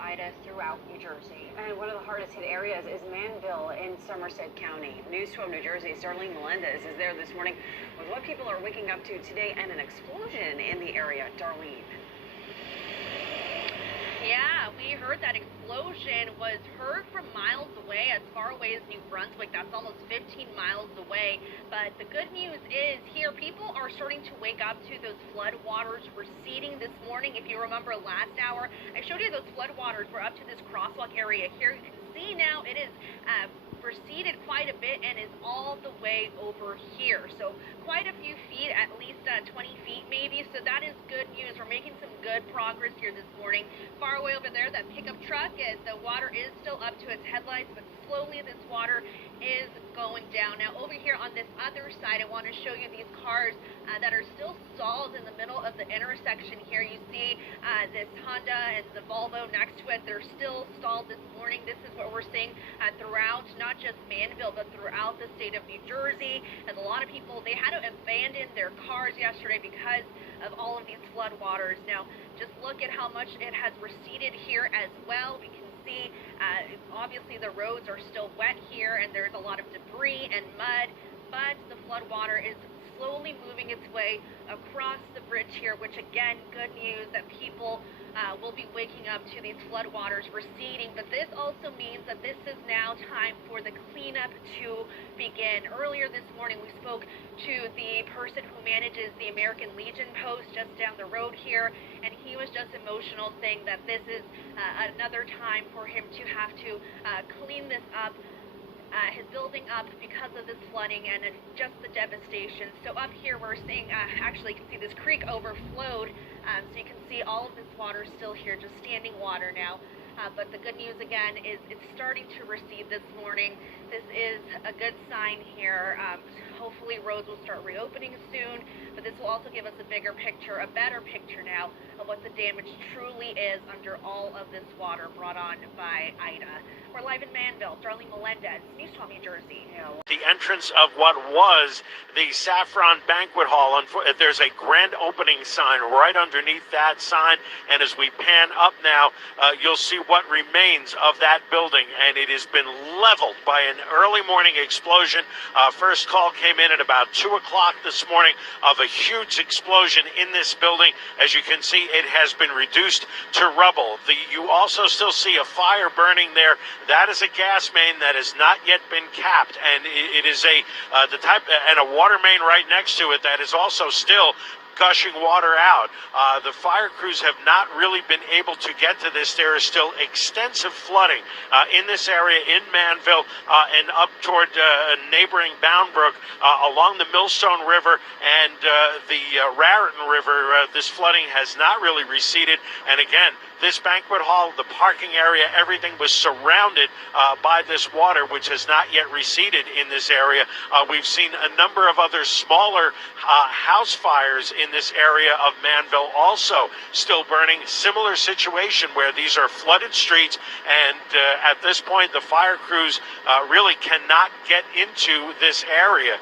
Ida, throughout New Jersey. And one of the hardest hit areas is Manville in Somerset County. News 12 New Jersey's Darlene Melendez is there this morning with what people are waking up to today and an explosion in the area. Darlene. Yeah, we heard that explosion was heard from miles away, as far away as New Brunswick. That's almost 15 miles away. But the good news is here, people are starting to wake up to those flood waters receding this morning. If you remember last hour, I showed you those flood waters were up to this crosswalk area here. You can see now it is receded quite a bit and is all the way over here. So quite a few feet, at least 20 feet maybe. So that is good news. We're making some good progress here this morning. Far away over there, that pickup truck, and the water is still up to its headlights, but slowly this water is going down. Now over here on this other side, I want to show you these cars that are still stalled in the middle of the intersection here. You see this Honda and the Volvo next to it. They're still stalled this morning. This is what we're seeing throughout, not just Manville, but throughout the state of New Jersey. And a lot of people, they had to abandon their cars yesterday because of all of these flood waters. Now, just look at how much it has receded here as well. We can see, obviously the roads are still wet here and there's a lot of debris and mud, but the flood water is slowly moving its way across the bridge here, which again, good news that people will be waking up to these flood waters receding. But this also means that this is now time for the cleanup to begin. Earlier this morning, we spoke to the person who manages the American Legion post just down the road here, and he was just emotional, saying that this is another time for him to have to clean this up, his building up, because of this flooding and just the devastation. So up here we're seeing, actually you can see this creek overflowed, so you can see all of this water still here, just standing water now. But the good news again is it's starting to recede this morning. This is a good sign here. Hopefully roads will start reopening soon, but this will also give us a bigger picture, a better picture now of what the damage truly is under all of this water brought on by Ida. We're live in Manville. Darlene Melendez, News 12 New Jersey. The entrance of what was the Saffron Banquet Hall, there's a grand opening sign right underneath that sign, and as we pan up now, you'll see what remains of that building, and it has been leveled by an early morning explosion. First call came in at about 2 o'clock this morning of a huge explosion in this building. As you can see, it has been reduced to rubble. You also still see a fire burning there. That is a gas main that has not yet been capped, and it is the type, and a water main right next to it that is also still gushing water out. The fire crews have not really been able to get to this. There is still extensive flooding in this area in Manville and up toward neighboring Boundbrook along the Millstone River and the Raritan River. This flooding has not really receded, and again, this banquet hall, the parking area, everything was surrounded by this water, which has not yet receded in this area. We've seen a number of other smaller house fires in this area of Manville also still burning. Similar situation where these are flooded streets, and at this point the fire crews really cannot get into this area.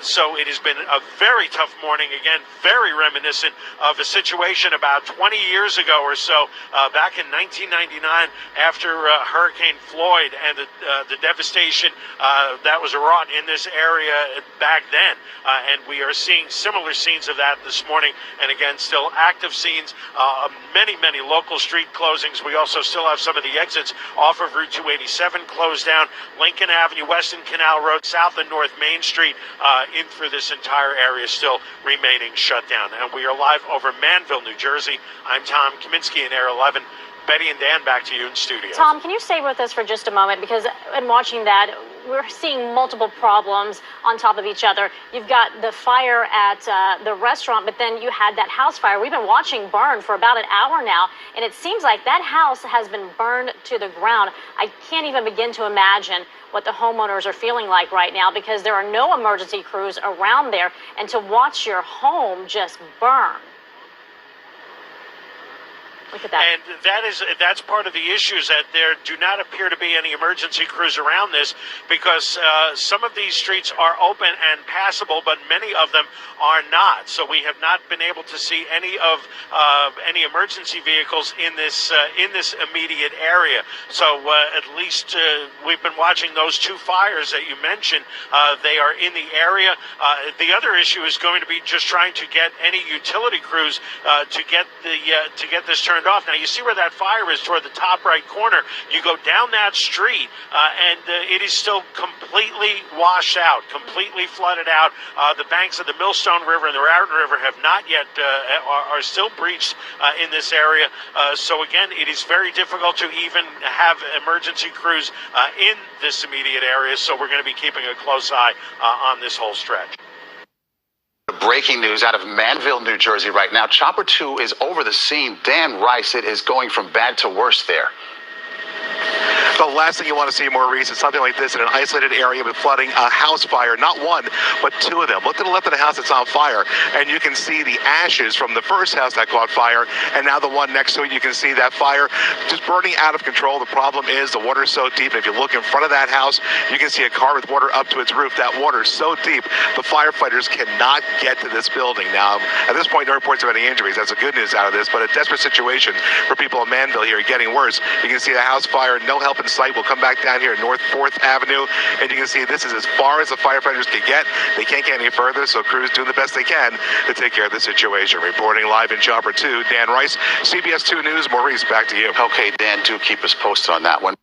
So it has been a very tough morning, again, very reminiscent of a situation about 20 years ago or so, back in 1999 after Hurricane Floyd and the devastation that was wrought in this area back then. And we are seeing similar scenes of that this morning, and again, still active scenes, many local street closings. We also still have some of the exits off of Route 287 closed down, Lincoln Avenue, Weston Canal Road, South and North Main Street, in through this entire area still remaining shut down. And we are live over Manville, New Jersey. I'm Tom Kaminsky in Air 11. Betty and Dan, back to you in studio. Tom, can you stay with us for just a moment? Because in watching that, we're seeing multiple problems on top of each other. You've got the fire at the restaurant, but then you had that house fire we've been watching burn for about an hour now, and it seems like that house has been burned to the ground. I can't even begin to imagine what the homeowners are feeling like right now, because there are no emergency crews around there, and to watch your home just burn. Look at that. And that's part of the issues, that there do not appear to be any emergency crews around this, because some of these streets are open and passable, but many of them are not. So we have not been able to see any emergency vehicles in this immediate area. So at least we've been watching those two fires that you mentioned. They are in the area. The other issue is going to be just trying to get any utility crews to get this turned off. Now you see where that fire is toward the top right corner. You go down that street, and it is still completely washed out, completely flooded out. The banks of the Millstone River and the Raritan River have not yet are still breached in this area. So again, it is very difficult to even have emergency crews in this immediate area. So we're going to be keeping a close eye on this whole stretch. Breaking news out of Manville, New Jersey right now. Chopper 2 is over the scene. Dan Rice, it is going from bad to worse there. The last thing you want to see, Maurice, is something like this in an isolated area with flooding, a house fire, not one, but two of them. Look to the left of the house that's on fire, and you can see the ashes from the first house that caught fire, and now the one next to it, you can see that fire just burning out of control. The problem is the water is so deep, and if you look in front of that house, you can see a car with water up to its roof. That water is so deep, the firefighters cannot get to this building. Now, at this point, no reports of any injuries. That's the good news out of this, but a desperate situation for people in Manville here, getting worse. You can see the house fire, no help in sight. We'll come back down here at North 4th Avenue, and you can see this is as far as the firefighters can get. They can't get any further, so crews doing the best they can to take care of the situation. Reporting live in Chopper 2, Dan Rice, CBS 2 News. Maurice, back to you. Okay, Dan, do keep us posted on that one.